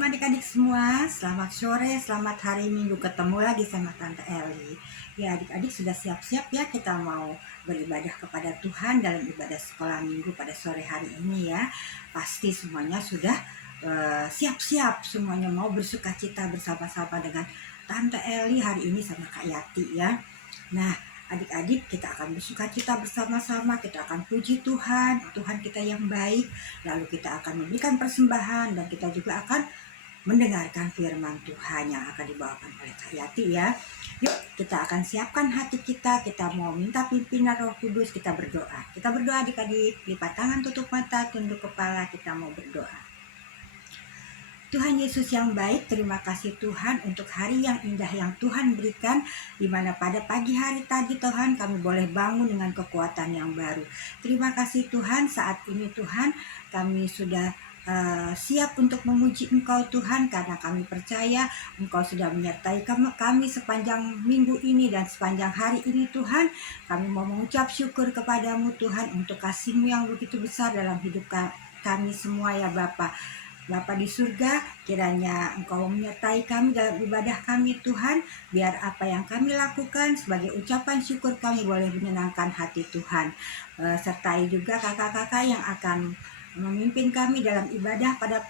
Shalom adik-adik semua, selamat sore, selamat hari Minggu, ketemu lagi sama Tante Eli. Ya adik-adik sudah siap-siap ya kita mau beribadah kepada Tuhan dalam ibadah sekolah minggu pada sore hari ini ya. Pasti semuanya sudah siap-siap, semuanya mau bersuka cita bersama-sama dengan Tante Eli hari ini sama Kak Yati ya. Nah adik-adik kita akan bersuka cita bersama-sama, kita akan puji Tuhan, Tuhan kita yang baik, lalu kita akan memberikan persembahan dan kita juga akan mendengarkan firman Tuhan yang akan dibawakan oleh Kak Yati ya. Yuk kita akan siapkan hati kita mau minta pimpinan Roh Kudus, kita berdoa. Kita berdoa adik-adik, lipat tangan, tutup mata, tunduk kepala, kita mau berdoa. Tuhan Yesus yang baik, terima kasih Tuhan untuk hari yang indah yang Tuhan berikan, di mana pada pagi hari tadi Tuhan kami boleh bangun dengan kekuatan yang baru. Terima kasih Tuhan, saat ini Tuhan kami sudah siap untuk memuji Engkau Tuhan, karena kami percaya Engkau sudah menyertai kami sepanjang minggu ini dan sepanjang hari ini Tuhan. Kami mau mengucap syukur kepadamu Tuhan untuk kasih-Mu yang begitu besar dalam hidup kami semua ya Bapa. Bapa di surga, kiranya Engkau menyertai kami dalam ibadah kami Tuhan, biar apa yang kami lakukan sebagai ucapan syukur kami boleh menyenangkan hati Tuhan. Sertai juga kakak-kakak yang akan memimpin kami dalam ibadah pada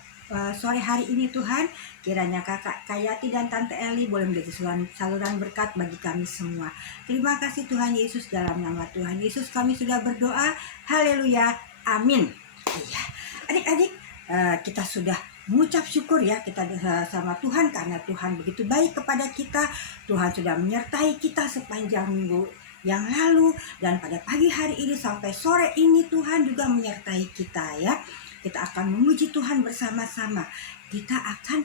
sore hari ini Tuhan. Kiranya kakak Kayati dan Tante Eli boleh menjadi saluran berkat bagi kami semua. Terima kasih Tuhan Yesus, dalam nama Tuhan Yesus kami sudah berdoa. Haleluya, amin. Iya, adik-adik, kita sudah mengucap syukur ya kita sama Tuhan, karena Tuhan begitu baik kepada kita. Tuhan sudah menyertai kita sepanjang minggu yang lalu, dan pada pagi hari ini sampai sore ini Tuhan juga menyertai kita ya. Kita akan memuji Tuhan bersama-sama. Kita akan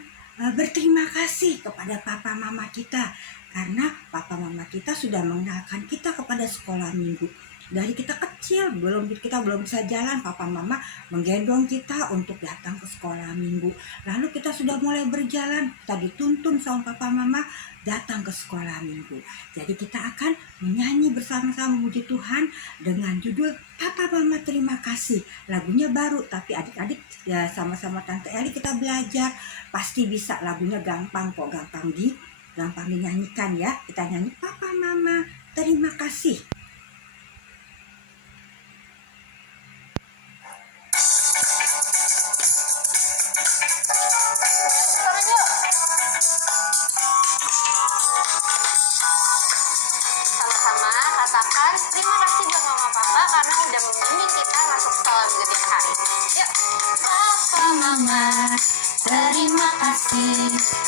berterima kasih kepada papa mama kita, karena papa mama kita sudah mengenalkan kita kepada sekolah minggu. Dari kita kecil, kita belum bisa jalan, papa mama menggendong kita untuk datang ke sekolah minggu. Lalu kita sudah mulai berjalan, kita dituntun sama papa mama datang ke sekolah minggu. Jadi kita akan menyanyi bersama-sama memuji Tuhan dengan judul Papa Mama Terima Kasih. Lagunya baru, tapi adik-adik ya sama-sama Tante Eli kita belajar. Pasti bisa, lagunya gampang kok, gampang dinyanyikan ya. Kita nyanyi Papa Mama Terima Kasih. Katakan terima kasih buat mama papa karena udah membimbing kita masuk sekolah minggu tiap hari. Yuk. Papa mama terima kasih,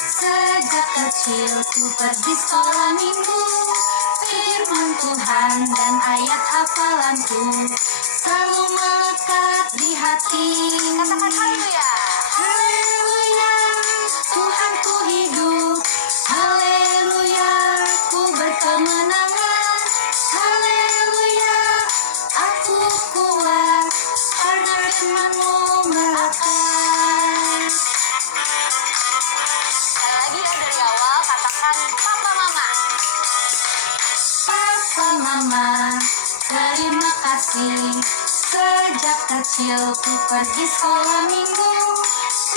sejak kecil ku pergi sekolah minggu. Firman Tuhan dan ayat hafalanku selalu melekat di hati. Katakan haleluya. Haleluya, Tuhanku hidup. Haleluya, ku berkemenangan. Haleluya, aku kuat karena firman-Mu melekat. Sekali lagi ya dari awal, katakan papa mama. Papa mama terima kasih, sejak kecil ku pergi sekolah minggu.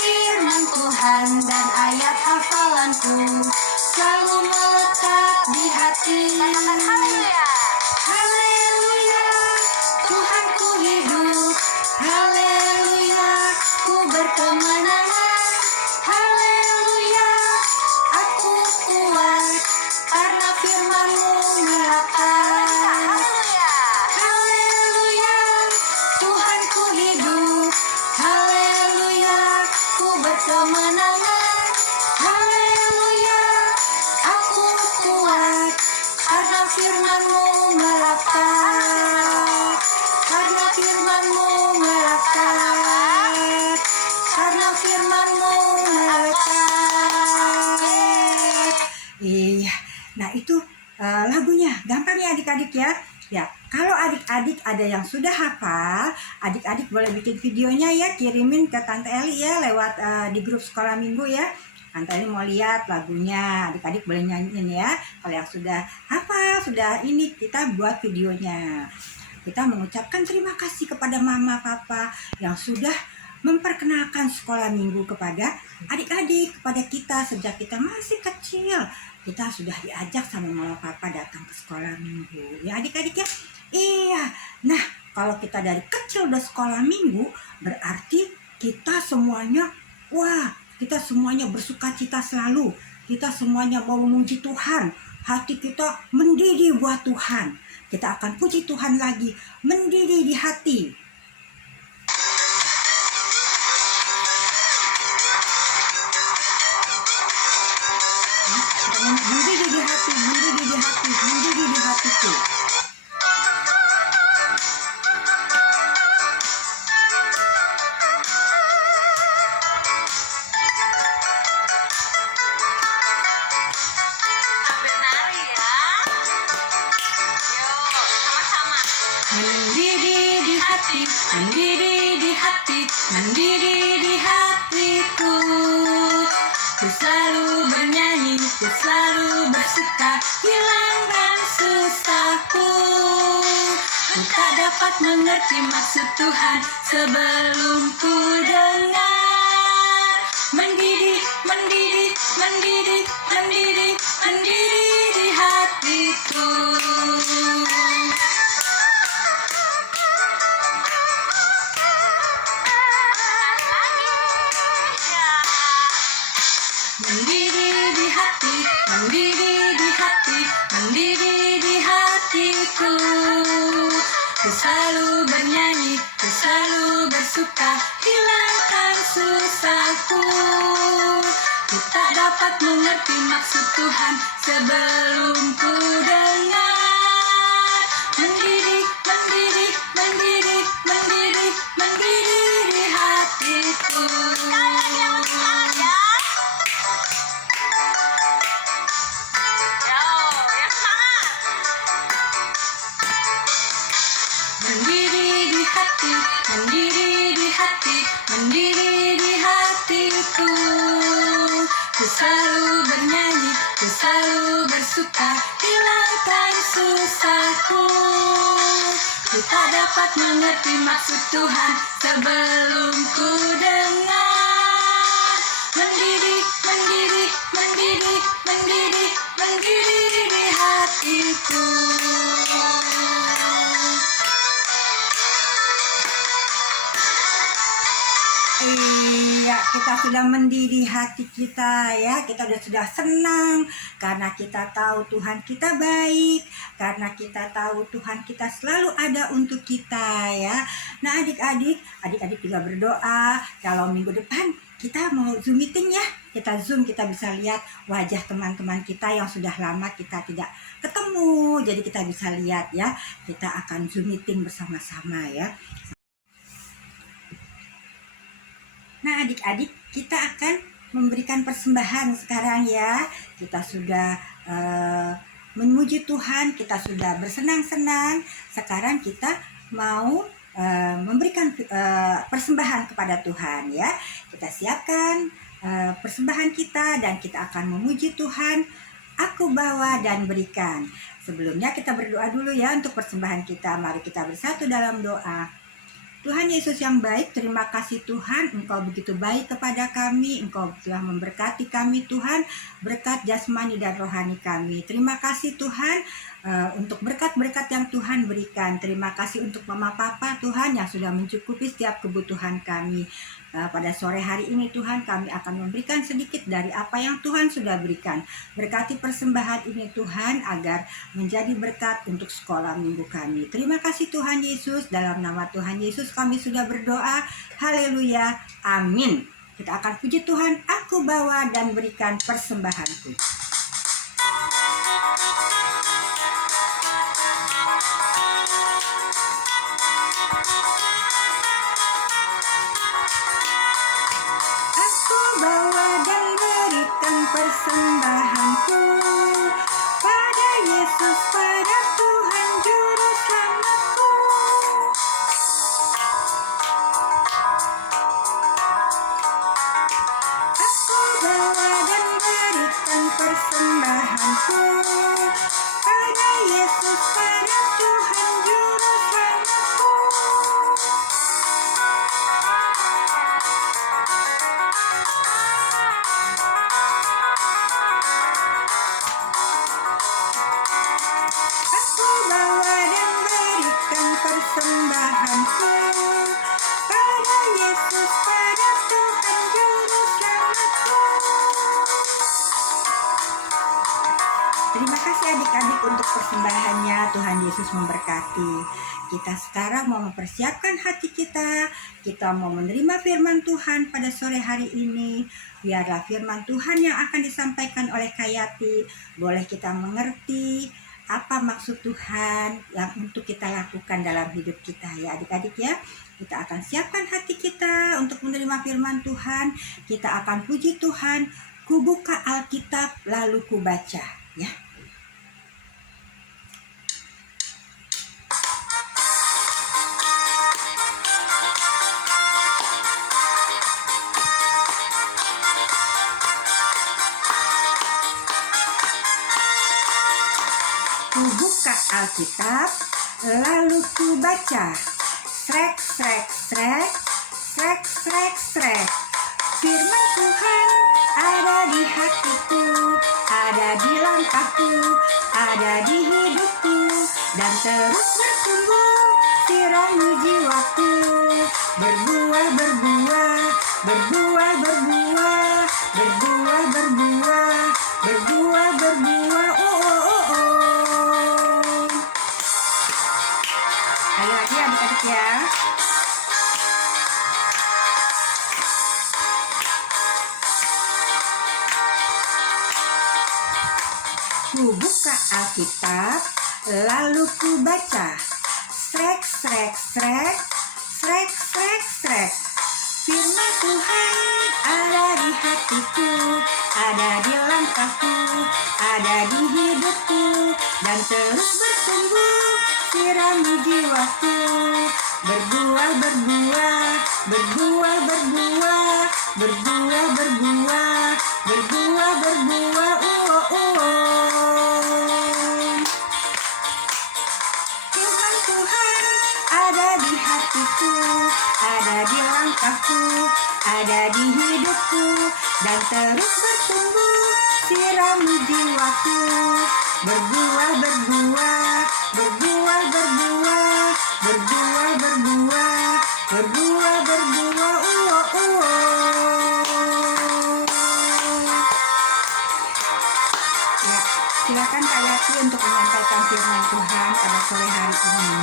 Firman Tuhan dan ayat hafalanku selalu melekat di hati. Katakan haleluya. Haleluya, Tuhanku hidup. Haleluya, ku berkemenangan. Haleluya, aku kuat karena firman-Mu melekat. Haleluya. Haleluya, Tuhanku hidup. Haleluya, ku berkemenangan. Haleluya, aku kuat karena firman-Mu melekat. Karena firman-Mu melekat. Karena firman-Mu melekat. Iya, nah itu lagunya gampang ya adik-adik ya. Ya, kalau adik-adik ada yang sudah hafal, adik-adik boleh bikin videonya ya, kirimin ke Tante Eli ya lewat di grup sekolah minggu ya. Tante Eli mau lihat lagunya, adik-adik boleh nyanyiin ya. Kalau yang sudah hafal, sudah ini, kita buat videonya. Kita mengucapkan terima kasih kepada mama papa yang sudah memperkenalkan sekolah minggu kepada adik-adik, kepada kita sejak kita masih kecil. Kita sudah diajak sama mama papa datang ke sekolah minggu. Ya adik-adik ya? Iya. Nah, kalau kita dari kecil udah sekolah minggu, berarti kita semuanya, kita semuanya bersukacita selalu. Kita semuanya mau memuji Tuhan. Hati kita mendidih buat Tuhan. Kita akan puji Tuhan lagi, mendidih di hati. Mendidih di hati, mendidih di hati, mendidih di hatiku. Sambil nari ya. Yuk, sama-sama. Mendidih di hati, mendidih di hati, mendidih di hatiku. Ku selalu bernyanyi, ku selalu bersuka, hilangkan susahku. Ku tak dapat mengerti maksud Tuhan sebelum ku dengar. Mendidih, mendidih, mendidih, mendidih, mendidih di hatiku. Mendidih di hati, mendidih di hati, mendidih di hatiku. Ku selalu bernyanyi, ku selalu bersuka, hilangkan susahku. Ku tak dapat mengerti maksud Tuhan sebelum ku dengar. Mendidih, mendidih, mendidih, mendidih, mendidih di hatiku. Mendidih di hati, mendidih di hati, mendidih di hatiku. Ku selalu bernyanyi, ku selalu bersuka, hilangkan susahku. Ku tak dapat mengerti maksud Tuhan sebelum ku dengar. Mendidih, mendidih, mendidih, mendidih, mendidih di hatiku. Iya, kita sudah mendidih hati kita ya. Kita sudah senang karena kita tahu Tuhan kita baik, karena kita tahu Tuhan kita selalu ada untuk kita ya. Nah, adik-adik juga berdoa kalau minggu depan kita mau Zoom meeting ya. Kita Zoom, kita bisa lihat wajah teman-teman kita yang sudah lama kita tidak ketemu. Jadi kita bisa lihat ya. Kita akan Zoom meeting bersama-sama ya. Nah adik-adik, kita akan memberikan persembahan sekarang ya. Kita sudah memuji Tuhan, kita sudah bersenang-senang. Sekarang kita mau memberikan persembahan kepada Tuhan ya. Kita siapkan persembahan kita dan kita akan memuji Tuhan. Aku bawa dan berikan. Sebelumnya kita berdoa dulu ya untuk persembahan kita. Mari kita bersatu dalam doa. Tuhan Yesus yang baik, terima kasih Tuhan, Engkau begitu baik kepada kami, Engkau telah memberkati kami Tuhan, berkat jasmani dan rohani kami. Terima kasih Tuhan untuk berkat-berkat yang Tuhan berikan. Terima kasih untuk Mama Papa Tuhan yang sudah mencukupi setiap kebutuhan kami. Pada sore hari ini Tuhan, kami akan memberikan sedikit dari apa yang Tuhan sudah berikan. Berkati persembahan ini Tuhan agar menjadi berkat untuk sekolah minggu kami. Terima kasih Tuhan Yesus, dalam nama Tuhan Yesus kami sudah berdoa. Haleluya, amin. Kita akan puji Tuhan, aku bawa dan berikan persembahanku. Bawa dan berikan persembahanku pada Yesus, pada Tuhan Juru Selamatku. Aku bawa dan berikan persembahanku pada Yesus, pada Tuhan Juru Selamatku. persembahannya. Tuhan Yesus memberkati. Kita sekarang mau mempersiapkan hati kita. Kita mau menerima firman Tuhan pada sore hari ini. Biarlah firman Tuhan yang akan disampaikan oleh Kak Yati boleh kita mengerti apa maksud Tuhan yang untuk kita lakukan dalam hidup kita, ya adik-adik ya. Kita akan siapkan hati kita untuk menerima firman Tuhan. Kita akan puji Tuhan. Ku buka Alkitab lalu ku baca, ya. Ku buka Alkitab, lalu ku baca. Srek, srek, srek, srek, srek, srek. Firman Tuhan ada di hatiku, ada di langkahku, ada di hidupku, dan terus bertumbuh sirami jiwaku. Berbuah, berbuah, berbuah, berbuah, berbuah, berbuah, berbuah, berbuah. Ayo lagi adik-adik ya. Ku buka Alkitab, lalu ku baca. Srek, srek, srek, srek, srek, srek. Firman Tuhan ada di hatiku, ada di langkahku, ada di hidupku, dan terus bertumbuh sirami jiwaku. Berbuah, berbuah, berbuah, berbuah, berbuah, berbuah, berbuah, berbuah. Firman Tuhan ada di hatiku, ada di langkahku, ada di hidupku, dan terus bertumbuh sirami jiwaku. Berbuah, berbuah, berbuah, berbuah, berbuah, berbuah, berbuah, berbuah. Ya, silakan Kak Yati untuk menyampaikan firman Tuhan pada sore hari ini.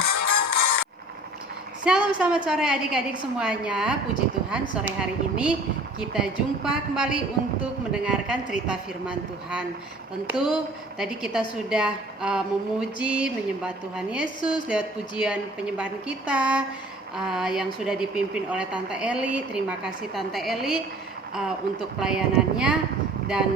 Shalom, selamat sore adik-adik semuanya. Puji Tuhan, sore hari ini kita jumpa kembali untuk mendengarkan cerita firman Tuhan. Tentu tadi kita sudah memuji, menyembah Tuhan Yesus lewat pujian penyembahan kita yang sudah dipimpin oleh Tante Eli. Terima kasih Tante Eli untuk pelayanannya, dan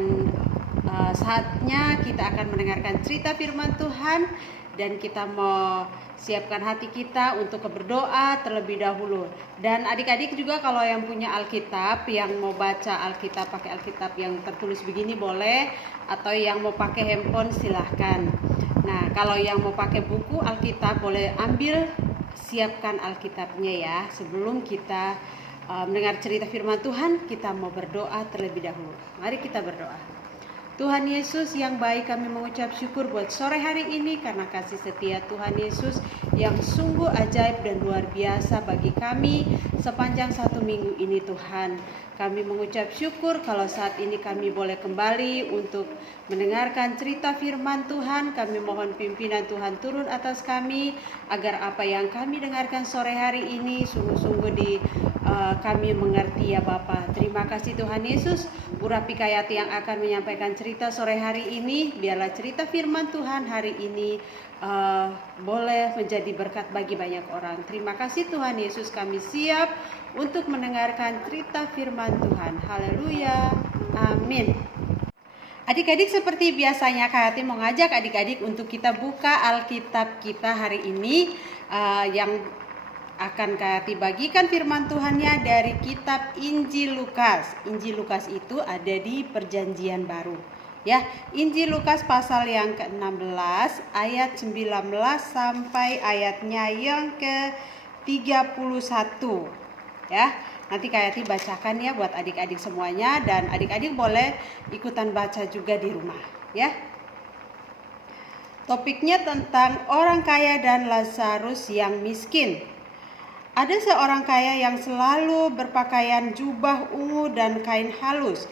saatnya kita akan mendengarkan cerita firman Tuhan. Dan kita mau siapkan hati kita untuk berdoa terlebih dahulu. Dan adik-adik juga kalau yang punya Alkitab, yang mau baca Alkitab pakai Alkitab yang tertulis begini boleh, atau yang mau pakai handphone silahkan. Nah, kalau yang mau pakai buku Alkitab boleh ambil, siapkan Alkitabnya ya. Sebelum kita mendengar cerita firman Tuhan, kita mau berdoa terlebih dahulu. Mari kita berdoa. Tuhan Yesus yang baik, kami mengucap syukur buat sore hari ini karena kasih setia Tuhan Yesus yang sungguh ajaib dan luar biasa bagi kami sepanjang 1 minggu ini Tuhan. Kami mengucap syukur kalau saat ini kami boleh kembali untuk mendengarkan cerita firman Tuhan. Kami mohon pimpinan Tuhan turun atas kami agar apa yang kami dengarkan sore hari ini sungguh-sungguh kami mengerti ya Bapa. Terima kasih Tuhan Yesus. Urapi Kak Yati yang akan menyampaikan cerita sore hari ini. Biarlah cerita firman Tuhan hari ini boleh menjadi berkat bagi banyak orang. Terima kasih Tuhan Yesus, kami siap untuk mendengarkan cerita firman Tuhan. Haleluya, amin. Adik-adik, seperti biasanya Kak Yati mau ngajak adik-adik untuk kita buka Alkitab kita hari ini, yang akan Kak Yati bagikan firman Tuhannya dari kitab Injil Lukas. Injil Lukas itu ada di Perjanjian Baru. Ya, Injil Lukas pasal yang ke-16 ayat 19 sampai ayatnya yang ke-31. Ya, nanti Kak Yati bacakan ya buat adik-adik semuanya, dan adik-adik boleh ikutan baca juga di rumah, ya. Topiknya tentang orang kaya dan Lazarus yang miskin. Ada seorang kaya yang selalu berpakaian jubah ungu dan kain halus,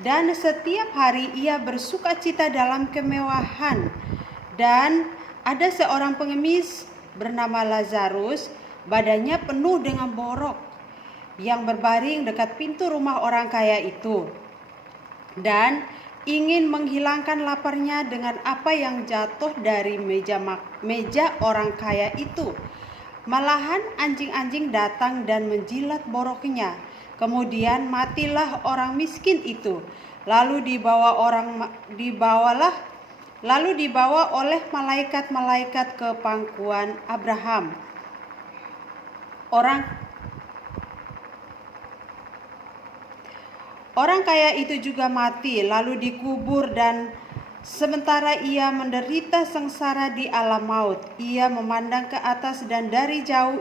dan setiap hari ia bersukacita dalam kemewahan, dan ada seorang pengemis bernama Lazarus, badannya penuh dengan borok, yang berbaring dekat pintu rumah orang kaya itu, dan ingin menghilangkan laparnya dengan apa yang jatuh dari meja orang kaya itu. Malahan anjing-anjing datang dan menjilat boroknya. Kemudian matilah orang miskin itu. Lalu dibawa oleh malaikat-malaikat ke pangkuan Abraham. Orang kaya itu juga mati, lalu dikubur, dan sementara ia menderita sengsara di alam maut, ia memandang ke atas, dan dari jauh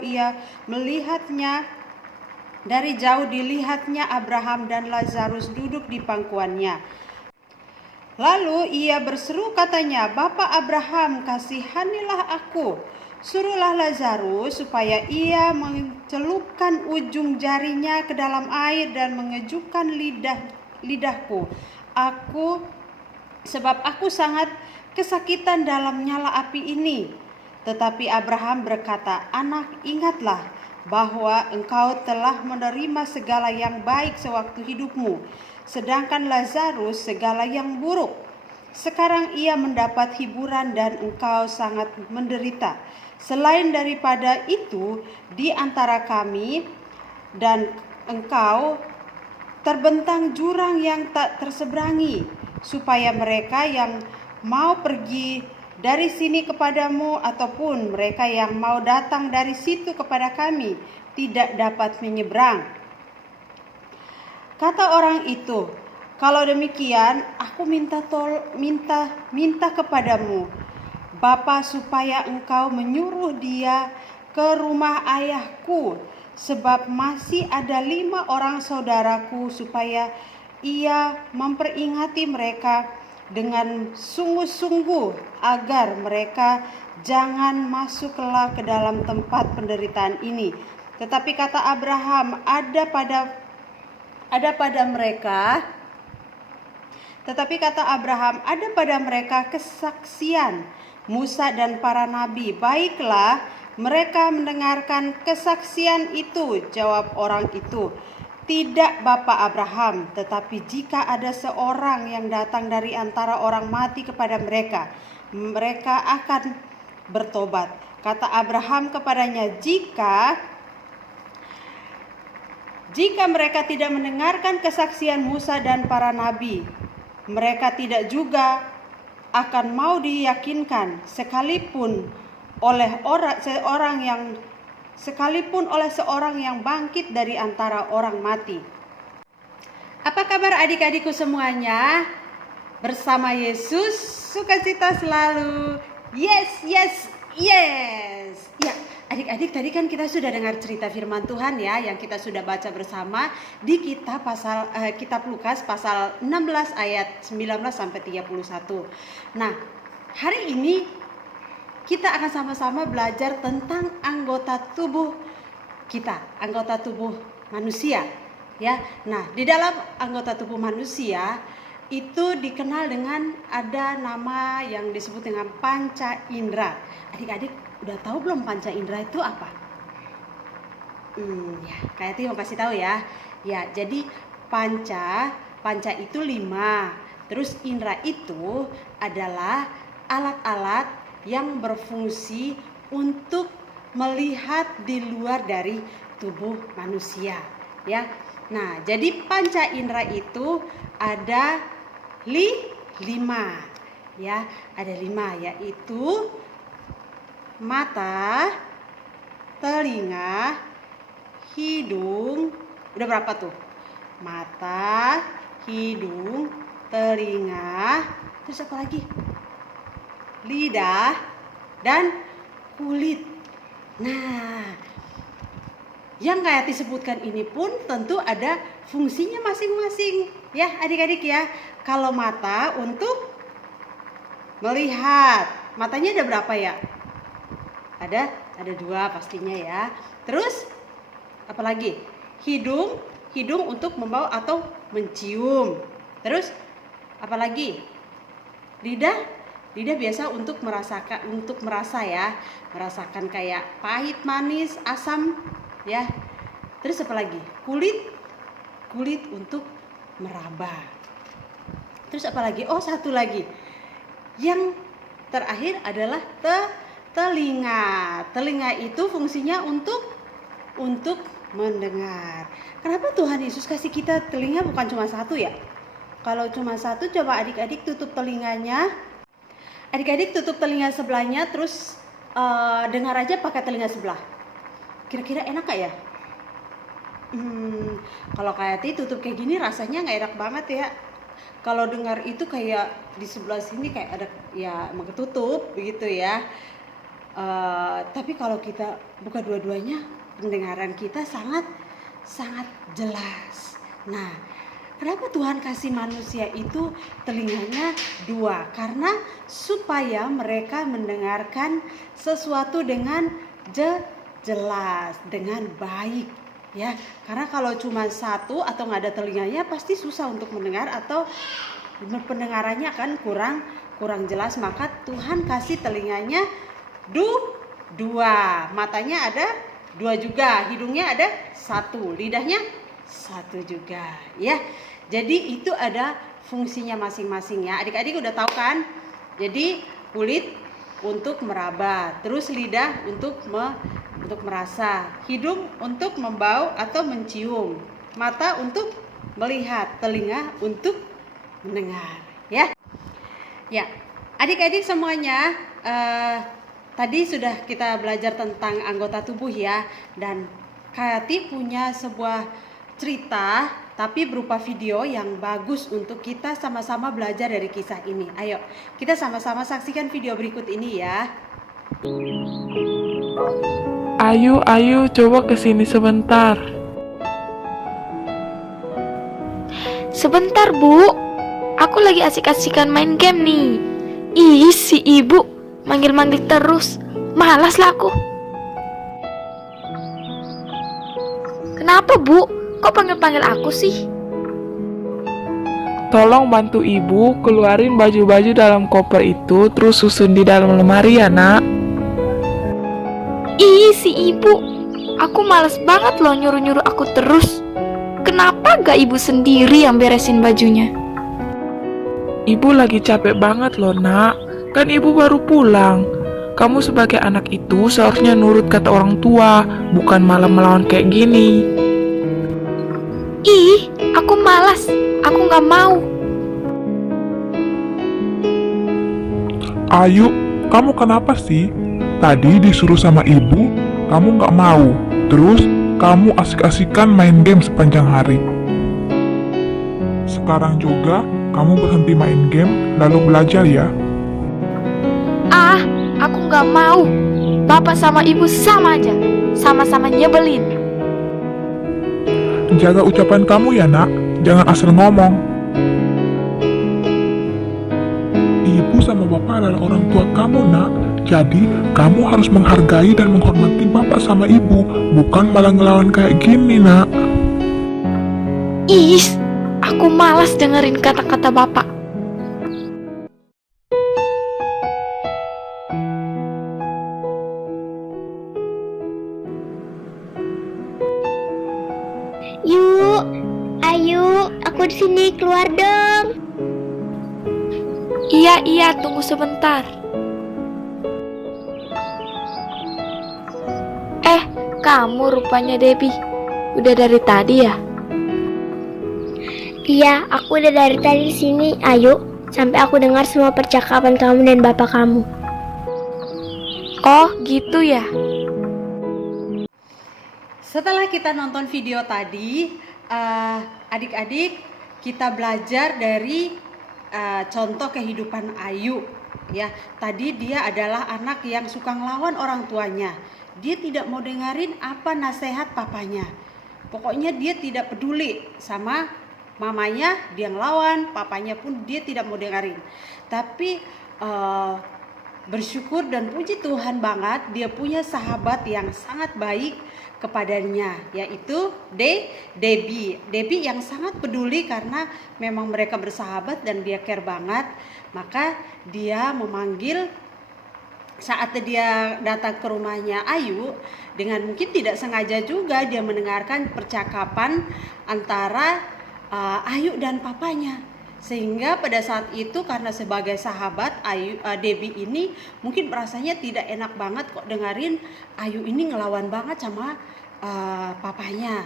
dilihatnya Abraham dan Lazarus duduk di pangkuannya. Lalu ia berseru katanya, "Bapa Abraham, kasihanilah aku. Suruhlah Lazarus supaya ia mencelupkan ujung jarinya ke dalam air dan mengejutkan lidahku. Sebab aku sangat kesakitan dalam nyala api ini." Tetapi Abraham berkata, "Anak, ingatlah bahwa engkau telah menerima segala yang baik sewaktu hidupmu, sedangkan Lazarus segala yang buruk. Sekarang ia mendapat hiburan dan engkau sangat menderita. Selain daripada itu, di antara kami dan engkau terbentang jurang yang tak terseberangi, supaya mereka yang mau pergi dari sini kepadamu ataupun mereka yang mau datang dari situ kepada kami tidak dapat menyeberang." Kata orang itu, "Kalau demikian, aku minta kepadamu, Bapa, supaya engkau menyuruh dia ke rumah ayahku, sebab masih ada 5 orang saudaraku, supaya ia memperingati mereka dengan sungguh-sungguh, agar mereka jangan masuk kelak ke dalam tempat penderitaan ini." Tetapi kata Abraham, ada pada mereka kesaksian Musa dan para nabi. "Baiklah, mereka mendengarkan kesaksian itu," jawab orang itu. "Tidak, Bapa Abraham, tetapi jika ada seorang yang datang dari antara orang mati kepada mereka, mereka akan bertobat." Kata Abraham kepadanya, Jika mereka tidak mendengarkan kesaksian Musa dan para nabi, mereka tidak juga akan mau diyakinkan sekalipun oleh seorang yang bangkit dari antara orang mati. Apa kabar adik-adikku semuanya? Bersama Yesus, sukacita selalu. Yes. Ya, adik-adik, tadi kan kita sudah dengar cerita firman Tuhan ya, yang kita sudah baca bersama di kitab Lukas pasal 16 ayat 19 sampai 31. Nah, hari ini kita akan sama-sama belajar tentang anggota tubuh kita, anggota tubuh manusia ya. Nah, di dalam anggota tubuh manusia itu dikenal dengan ada nama yang disebut dengan panca indera. Adik-adik udah tahu belum panca indera itu apa? Ya, Kak Yati mau kasih tahu ya. Ya, jadi panca itu 5. Terus indera itu adalah alat-alat yang berfungsi untuk melihat di luar dari tubuh manusia, ya. Nah, jadi panca indera itu ada 5, ya. Ada 5, yaitu mata, telinga, hidung. Udah berapa tuh? Mata, hidung, telinga, terus apa lagi? Lidah dan kulit. Nah, yang Kak Yati sebutkan ini pun tentu ada fungsinya masing-masing ya adik-adik ya. Kalau mata untuk melihat, matanya ada berapa ya? Ada 2 pastinya ya. Terus apa lagi? Hidung untuk membawa atau mencium. Terus apa lagi? Lidah Lidah biasa untuk merasa ya, merasakan kayak pahit, manis, asam ya. Terus apa lagi? Kulit untuk meraba. Terus apa lagi? Oh, satu lagi. Yang terakhir adalah telinga. Telinga itu fungsinya untuk mendengar. Kenapa Tuhan Yesus kasih kita telinga bukan cuma satu ya? Kalau cuma satu, coba adik-adik tutup telinganya. Adik-adik tutup telinga sebelahnya, terus dengar aja pakai telinga sebelah. Kira-kira enak gak ya? Kalau kayak tutup kayak gini rasanya nggak enak banget ya. Kalau dengar itu kayak di sebelah sini kayak ada ya emang ketutup begitu ya. Tapi kalau kita buka dua-duanya, pendengaran kita sangat jelas. Nah, kenapa Tuhan kasih manusia itu telinganya dua? Karena supaya mereka mendengarkan sesuatu dengan jelas, dengan baik ya. Karena kalau cuma satu atau nggak ada telinganya pasti susah untuk mendengar atau pendengarannya akan kurang jelas. Maka Tuhan kasih telinganya dua, matanya ada dua juga, hidungnya ada satu, lidahnya satu juga ya. Jadi itu ada fungsinya masing-masing ya. Adik-adik udah tahu kan? Jadi kulit untuk meraba, terus lidah untuk merasa, hidung untuk membau atau mencium, mata untuk melihat, telinga untuk mendengar ya. Ya, adik-adik semuanya, tadi sudah kita belajar tentang anggota tubuh ya. Dan Kayati punya sebuah cerita tapi berupa video yang bagus untuk kita sama-sama belajar dari kisah ini. Ayo, kita sama-sama saksikan video berikut ini ya. Ayu, coba kesini sebentar. Sebentar, Bu. Aku lagi asik-asikan main game nih. Ih, si ibu manggil-manggil terus. Malas lah aku. Kenapa, Bu? Kok panggil-panggil aku sih? Tolong bantu ibu keluarin baju-baju dalam koper itu, terus susun di dalam lemari ya, Nak. Ih, si ibu. Aku malas banget loh nyuruh-nyuruh aku terus. Kenapa gak ibu sendiri yang beresin bajunya? Ibu lagi capek banget loh, Nak. Kan ibu baru pulang. Kamu sebagai anak itu seharusnya nurut kata orang tua, bukan malah melawan kayak gini. Ih, aku malas. Aku gak mau. Ayu, kamu kenapa sih? Tadi disuruh sama ibu, kamu nggak mau. Terus, kamu asik-asikan main game sepanjang hari. Sekarang juga, kamu berhenti main game, lalu belajar ya. Ah, aku gak mau. Bapak sama ibu sama aja. Sama-sama nyebelin. Jaga ucapan kamu ya, Nak. Jangan asal ngomong. Ibu sama bapak adalah orang tua kamu, Nak. Jadi, kamu harus menghargai dan menghormati bapak sama ibu, bukan malah ngelawan kayak gini, Nak. Ih, aku malas dengerin kata-kata bapak. Yuk, ayo, aku di sini, keluar dong. Iya, tunggu sebentar. Kamu rupanya Debbie. Udah dari tadi ya? Iya, aku udah dari tadi di sini. Ayo, sampai aku dengar semua percakapan kamu dan bapak kamu. Oh, gitu ya? Setelah kita nonton video tadi, adik-adik kita belajar dari contoh kehidupan Ayu ya. Tadi dia adalah anak yang suka ngelawan orang tuanya. Dia tidak mau dengerin apa nasihat papanya. Pokoknya dia tidak peduli sama mamanya, dia ngelawan, papanya pun dia tidak mau dengerin. Tapi bersyukur dan puji Tuhan banget dia punya sahabat yang sangat baik kepadanya, yaitu Debbie. Debbie yang sangat peduli karena memang mereka bersahabat dan dia care banget. Maka dia memanggil saat dia datang ke rumahnya Ayu, dengan mungkin tidak sengaja juga dia mendengarkan percakapan antara Ayu dan papanya. Sehingga pada saat itu karena sebagai sahabat Debbie ini mungkin rasanya tidak enak banget kok dengerin Ayu ini ngelawan banget sama papanya.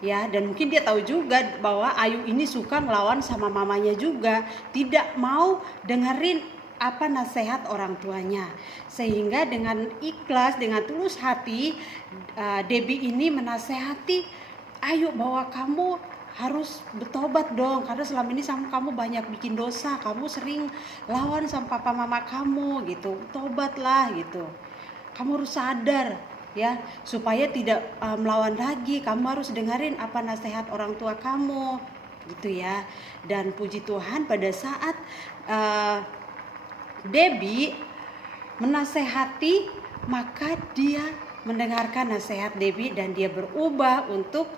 Ya, dan mungkin dia tahu juga bahwa Ayu ini suka ngelawan sama mamanya juga, tidak mau dengerin apa nasihat orang tuanya. Sehingga dengan ikhlas, dengan tulus hati, Debbie ini menasehati Ayu bahwa kamu harus bertobat dong, karena selama ini sama kamu banyak bikin dosa, kamu sering lawan sama papa mama kamu gitu, tobatlah gitu, kamu harus sadar ya, supaya tidak melawan lagi, kamu harus dengerin apa nasihat orang tua kamu gitu ya. Dan puji Tuhan pada saat Debbie menasehati, maka dia mendengarkan nasihat Debbie dan dia berubah untuk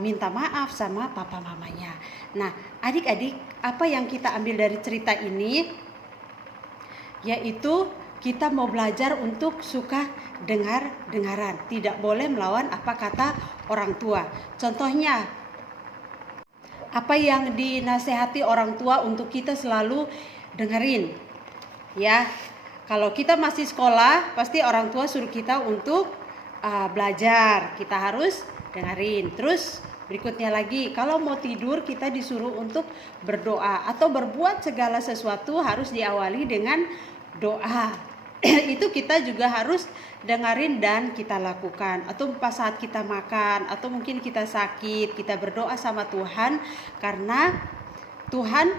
minta maaf sama papa mamanya. Nah, adik-adik, apa yang kita ambil dari cerita ini yaitu kita mau belajar untuk suka dengar-dengaran, tidak boleh melawan apa kata orang tua. Contohnya, apa yang dinasehati orang tua untuk kita selalu dengerin. Ya, kalau kita masih sekolah, pasti orang tua suruh kita untuk belajar, kita harus dengerin. Terus berikutnya lagi, kalau mau tidur kita disuruh untuk berdoa atau berbuat segala sesuatu harus diawali dengan doa. Itu kita juga harus dengerin dan kita lakukan. Atau pas saat kita makan atau mungkin kita sakit, kita berdoa sama Tuhan, karena Tuhan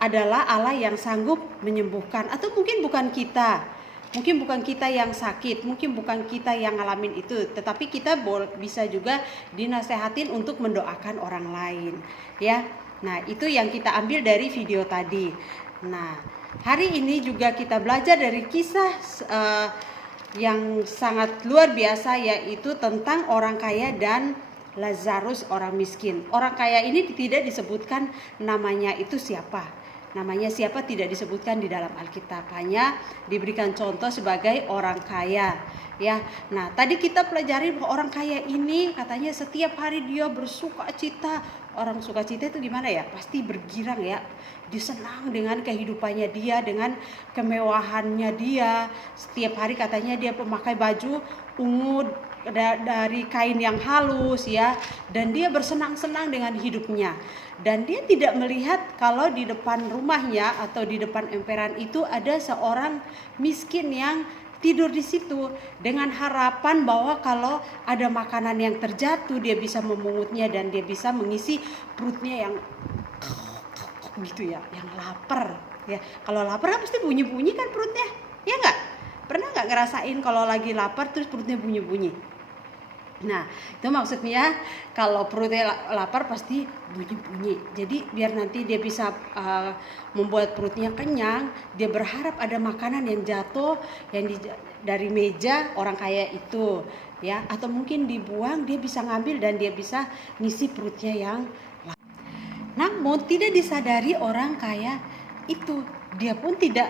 adalah Allah yang sanggup menyembuhkan. Atau mungkin bukan kita yang sakit, mungkin bukan kita yang ngalamin itu, tetapi kita bisa juga dinasehatin untuk mendoakan orang lain ya. Nah, itu yang kita ambil dari video tadi. Nah, hari ini juga kita belajar dari kisah yang sangat luar biasa, yaitu tentang orang kaya dan Lazarus orang miskin. Orang kaya ini tidak disebutkan namanya itu siapa. Namanya siapa tidak disebutkan di dalam Alkitab, hanya diberikan contoh sebagai orang kaya ya. Nah, tadi kita pelajari bahwa orang kaya ini katanya setiap hari dia bersukacita. Orang sukacita itu gimana ya? Pasti bergirang ya. Dia senang dengan kehidupannya dia, dengan kemewahannya dia. Setiap hari katanya dia memakai baju ungu dari kain yang halus ya, dan dia bersenang-senang dengan hidupnya. Dan dia tidak melihat kalau di depan rumahnya atau di depan emperan itu ada seorang miskin yang tidur di situ, dengan harapan bahwa kalau ada makanan yang terjatuh dia bisa memungutnya dan dia bisa mengisi perutnya yang gitu ya, yang lapar ya. Kalau lapar kan pasti bunyi-bunyi kan perutnya, ya nggak? Pernah nggak ngerasain kalau lagi lapar terus perutnya bunyi-bunyi? Nah, itu maksudnya kalau perutnya lapar pasti bunyi-bunyi. Jadi biar nanti dia bisa membuat perutnya kenyang, dia berharap ada makanan yang jatuh yang dari meja orang kaya itu ya, atau mungkin dibuang, dia bisa ngambil dan dia bisa ngisi perutnya yang lapar. Namun tidak disadari orang kaya itu, dia pun tidak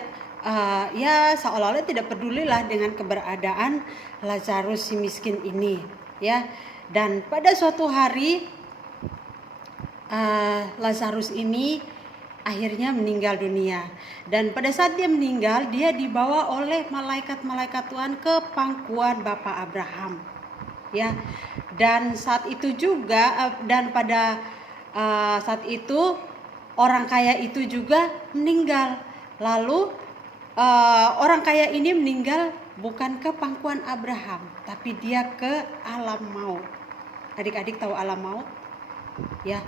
ya seolah-olah tidak pedulilah dengan keberadaan Lazarus si miskin ini ya. Dan pada suatu hari Lazarus ini akhirnya meninggal dunia, dan pada saat dia meninggal dia dibawa oleh malaikat-malaikat Tuhan ke pangkuan Bapak Abraham ya. Dan saat itu juga dan pada saat itu orang kaya itu juga meninggal. Lalu orang kaya ini meninggal bukan ke pangkuan Abraham, tapi dia ke alam maut. Adik-adik tahu alam maut? Ya,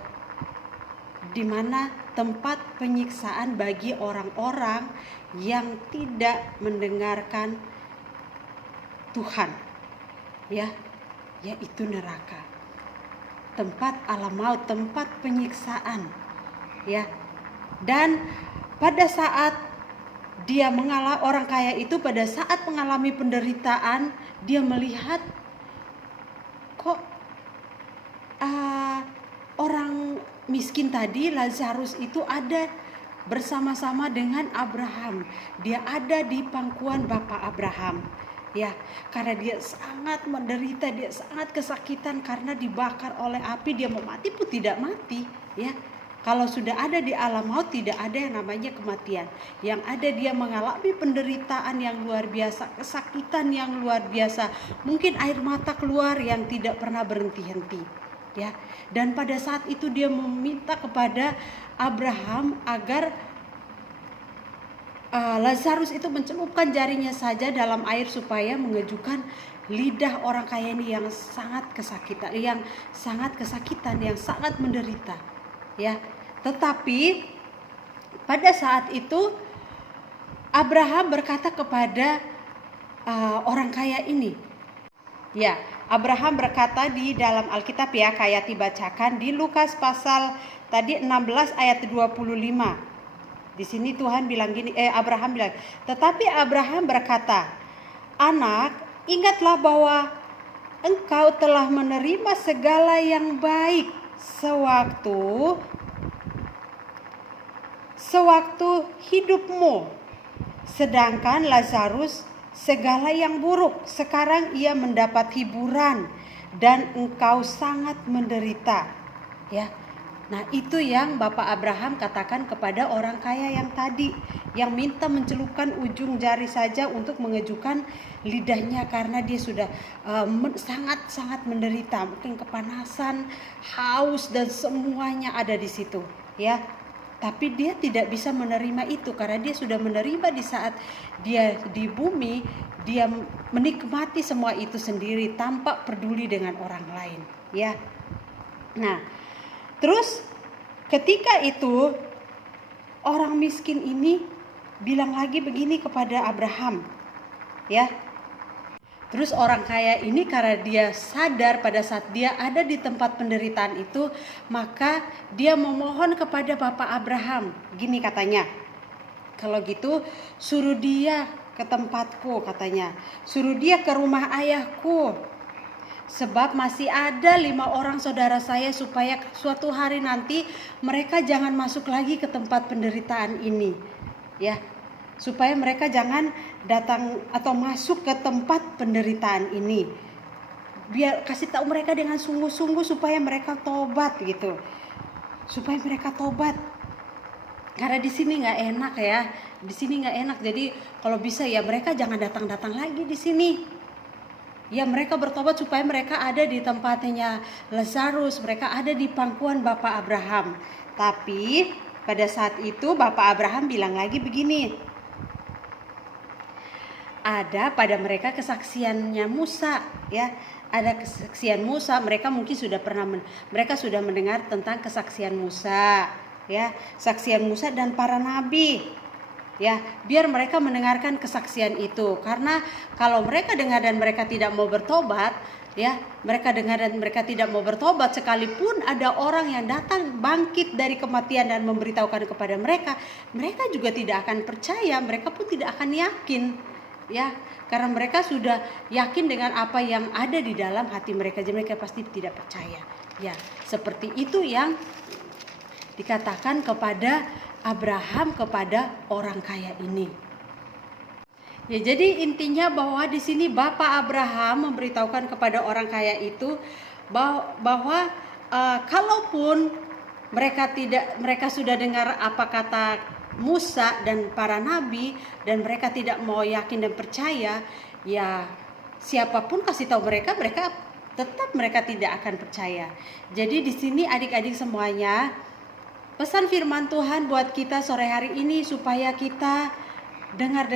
di mana tempat penyiksaan bagi orang-orang yang tidak mendengarkan Tuhan. Ya, yaitu neraka. Tempat alam maut, tempat penyiksaan. Ya. Dan pada saat orang kaya itu pada saat mengalami penderitaan, dia melihat kok orang miskin tadi, Lazarus itu ada bersama-sama dengan Abraham. Dia ada di pangkuan Bapak Abraham. Ya, karena dia sangat menderita, dia sangat kesakitan karena dibakar oleh api, dia mau mati pun tidak mati, ya. Kalau sudah ada di alam maut tidak ada yang namanya kematian. Yang ada dia mengalami penderitaan yang luar biasa, kesakitan yang luar biasa. Mungkin air mata keluar yang tidak pernah berhenti-henti, ya. Dan pada saat itu dia meminta kepada Abraham agar Lazarus itu mencelupkan jarinya saja dalam air supaya mengejutkan lidah orang kaya ini yang sangat kesakitan, yang sangat menderita, ya. Tetapi pada saat itu Abraham berkata kepada orang kaya ini, ya, Abraham berkata di dalam Alkitab, ya, kayak dibacakan di Lukas pasal tadi 16 ayat 25. Di sini Tuhan bilang gini, Abraham bilang, tetapi Abraham berkata, "Anak, ingatlah bahwa engkau telah menerima segala yang baik sewaktu hidupmu, sedangkan Lazarus segala yang buruk. Sekarang ia mendapat hiburan dan engkau sangat menderita." Ya. Nah, itu yang Bapak Abraham katakan kepada orang kaya yang tadi, yang minta mencelupkan ujung jari saja untuk mengejutkan lidahnya karena dia sudah sangat menderita, mungkin kepanasan, haus, dan semuanya ada di situ, ya. Tapi dia tidak bisa menerima itu karena dia sudah menerima di saat dia di bumi, dia menikmati semua itu sendiri tanpa peduli dengan orang lain, ya. Nah, terus ketika itu orang miskin ini bilang lagi begini kepada Abraham, ya. Terus orang kaya ini karena dia sadar pada saat dia ada di tempat penderitaan itu, maka dia memohon kepada Bapak Abraham. Gini katanya, "Kalau gitu suruh dia ke tempatku," katanya. "Suruh dia ke rumah ayahku. Sebab masih ada 5 orang saudara saya supaya suatu hari nanti mereka jangan masuk lagi ke tempat penderitaan ini." Ya, supaya mereka jangan datang atau masuk ke tempat penderitaan ini. Biar kasih tahu mereka dengan sungguh-sungguh supaya mereka tobat gitu. Supaya mereka tobat. Karena di sini nggak enak, ya. Di sini nggak enak. Jadi kalau bisa ya mereka jangan datang-datang lagi di sini. Ya, mereka bertobat supaya mereka ada di tempatnya Lazarus, mereka ada di pangkuan Bapak Abraham. Tapi pada saat itu Bapak Abraham bilang lagi begini, ada pada mereka kesaksiannya Musa, ya. Ada kesaksian Musa, mereka mungkin mereka sudah mendengar tentang kesaksian Musa, ya, saksian Musa dan para nabi. Ya, biar mereka mendengarkan kesaksian itu. Karena kalau mereka dengar dan mereka tidak mau bertobat, ya, mereka dengar dan mereka tidak mau bertobat, sekalipun ada orang yang datang bangkit dari kematian dan memberitahukan kepada mereka, mereka juga tidak akan percaya, mereka pun tidak akan yakin, ya, karena mereka sudah yakin dengan apa yang ada di dalam hati mereka, jadi mereka pasti tidak percaya. Ya, seperti itu yang dikatakan kepada Abraham kepada orang kaya ini. Ya, jadi intinya bahwa di sini Bapak Abraham memberitahukan kepada orang kaya itu bahwa kalaupun mereka sudah dengar apa kata Musa dan para nabi dan mereka tidak mau yakin dan percaya, ya siapapun kasih tahu mereka tetap mereka tidak akan percaya. Jadi di sini adik-adik semuanya, pesan firman Tuhan buat kita sore hari ini supaya kita dengar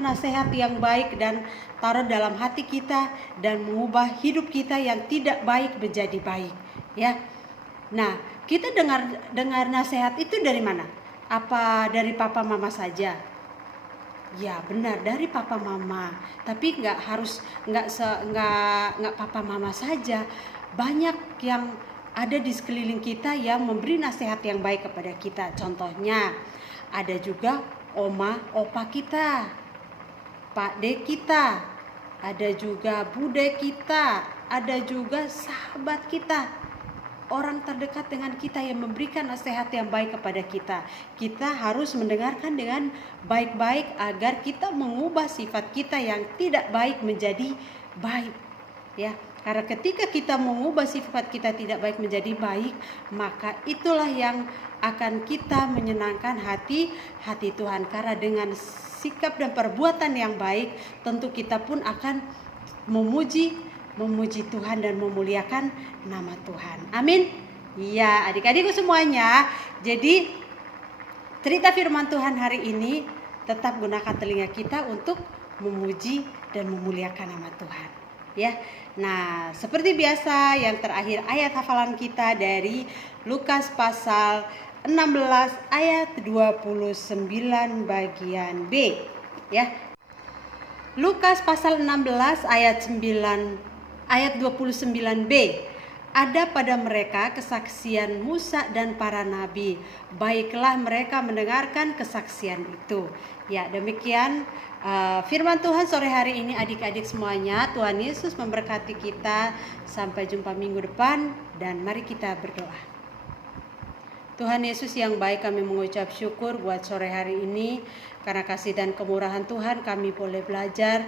nasihat yang baik dan taruh dalam hati kita dan mengubah hidup kita yang tidak baik menjadi baik, ya. Nah, kita dengar nasihat itu dari mana? Apa dari papa mama saja? Ya, benar, dari papa mama. Tapi nggak papa mama saja. Banyak yang ada di sekeliling kita yang memberi nasihat yang baik kepada kita. Contohnya, ada juga oma opa kita, Pak De kita, ada juga bude kita, ada juga sahabat kita, orang terdekat dengan kita yang memberikan nasihat yang baik kepada kita. Kita harus mendengarkan dengan baik-baik agar kita mengubah sifat kita yang tidak baik menjadi baik, ya. Karena ketika kita mengubah sifat kita tidak baik menjadi baik, maka itulah yang akan kita menyenangkan hati Tuhan. Karena dengan sikap dan perbuatan yang baik, tentu kita pun akan memuji Tuhan dan memuliakan nama Tuhan. Amin. Ya, adik-adikku semuanya. Jadi cerita firman Tuhan hari ini tetap gunakan telinga kita untuk memuji dan memuliakan nama Tuhan. Ya. Nah, seperti biasa yang terakhir ayat hafalan kita dari Lukas pasal 16 ayat 29 bagian B, ya. Lukas pasal 16 ayat 29b. Ada pada mereka kesaksian Musa dan para nabi. Baiklah mereka mendengarkan kesaksian itu. Ya, demikian firman Tuhan sore hari ini adik-adik semuanya. Tuhan Yesus memberkati kita. Sampai jumpa minggu depan dan mari kita berdoa. Tuhan Yesus yang baik, kami mengucap syukur buat sore hari ini. Karena kasih dan kemurahan Tuhan kami boleh belajar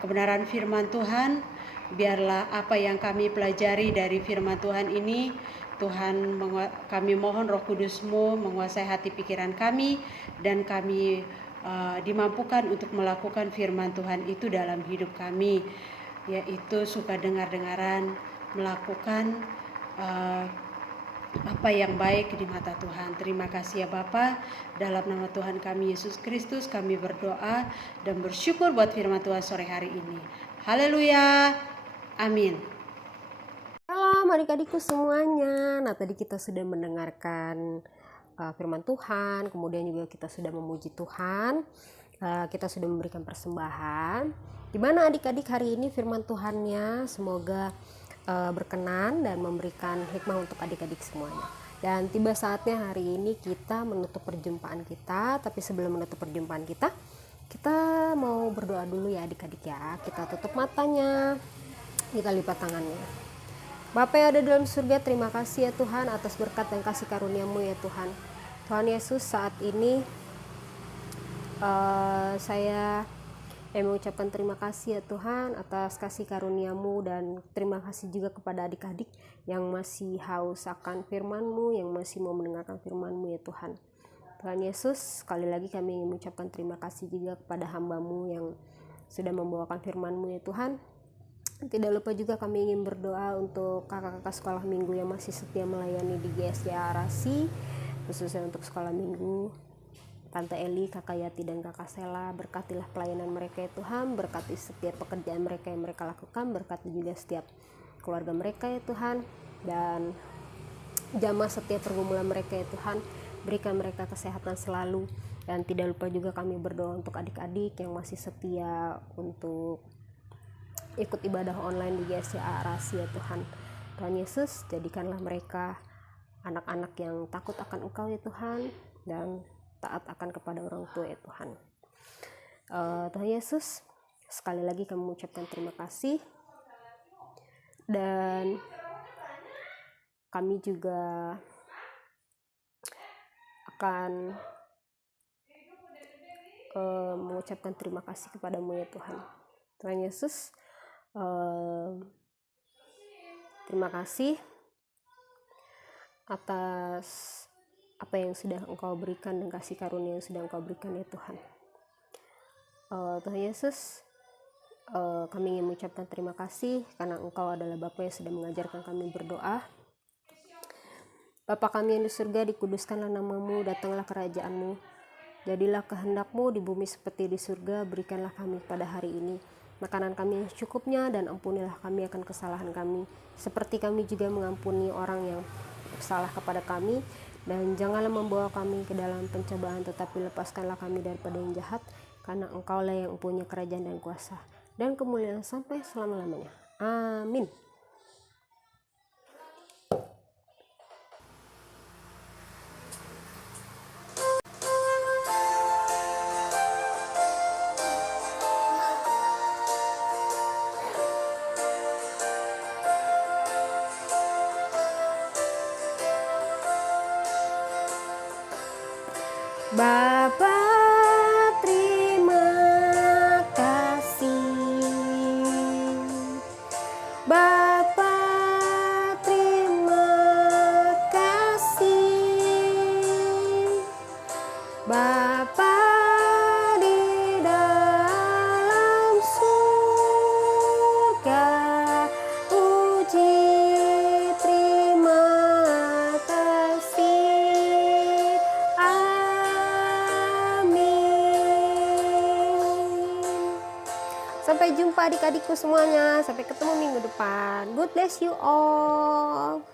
kebenaran firman Tuhan. Biarlah apa yang kami pelajari dari firman Tuhan ini, Tuhan, kami mohon Roh Kudus-Mu menguasai hati pikiran kami, dan kami dimampukan untuk melakukan firman Tuhan itu dalam hidup kami, yaitu suka dengar-dengaran, melakukan apa yang baik di mata Tuhan. Terima kasih ya Bapa, dalam nama Tuhan kami Yesus Kristus kami berdoa dan bersyukur buat firman Tuhan sore hari ini. Haleluya. Amin. Salam adik-adikku semuanya. Nah, tadi kita sudah mendengarkan firman Tuhan, kemudian juga kita sudah memuji Tuhan, kita sudah memberikan persembahan. Gimana adik-adik hari ini firman Tuhannya? Semoga berkenan dan memberikan hikmah untuk adik-adik semuanya. Dan tiba saatnya hari ini kita menutup perjumpaan kita. Tapi sebelum menutup perjumpaan kita mau berdoa dulu ya adik-adik ya. Kita tutup matanya, kita lipat tangannya. Bapa yang ada dalam surga, terima kasih ya Tuhan atas berkat dan kasih karunia-Mu ya Tuhan. Tuhan Yesus, saat ini saya mengucapkan terima kasih ya Tuhan atas kasih karunia-Mu, dan terima kasih juga kepada adik-adik yang masih haus akan firman-Mu, yang masih mau mendengarkan firman-Mu ya Tuhan. Tuhan Yesus, sekali lagi kami mengucapkan terima kasih juga kepada hamba-Mu yang sudah membawakan firman-Mu ya Tuhan. Tidak lupa juga kami ingin berdoa untuk kakak-kakak sekolah minggu yang masih setia melayani di GSCA Arasi, khususnya untuk sekolah minggu. Tante Eli, Kakak Yati, dan Kakak Sela, berkatilah pelayanan mereka ya Tuhan, berkati setiap pekerjaan mereka yang mereka lakukan, berkati juga setiap keluarga mereka ya Tuhan, dan jamah setiap pergumulan mereka ya Tuhan, berikan mereka kesehatan selalu. Dan tidak lupa juga kami berdoa untuk adik-adik yang masih setia untuk ikut ibadah online di GSCA Arasi ya Tuhan. Tuhan Yesus, jadikanlah mereka anak-anak yang takut akan Engkau ya Tuhan, dan taat akan kepada orang tua ya Tuhan. Tuhan Yesus, sekali lagi kami mengucapkan terima kasih, dan kami juga akan mengucapkan terima kasih kepadamu ya Tuhan. Tuhan Yesus, terima kasih atas apa yang sudah Engkau berikan dan kasih karunia yang sudah Engkau berikan ya Tuhan. Tuhan Yesus, kami ingin mengucapkan terima kasih karena Engkau adalah Bapa yang sudah mengajarkan kami berdoa. Bapa kami yang di surga, dikuduskanlah nama-Mu, datanglah kerajaan-Mu, jadilah kehendak-Mu di bumi seperti di surga. Berikanlah kami pada hari ini makanan kami yang secukupnya, dan ampunilah kami akan kesalahan kami, seperti kami juga mengampuni orang yang bersalah kepada kami. Dan janganlah membawa kami ke dalam pencobaan, tetapi lepaskanlah kami daripada yang jahat, karena Engkaulah yang mempunyai kerajaan dan kuasa dan kemuliaan sampai selama-lamanya. Amin. Bapa, terima kasih. Bapa, terima kasih. Bapa di dalam surga, puji terima kasih. Amin. Sampai jumpa adik-adikku semuanya. Sampai ketemu minggu depan. God bless you all.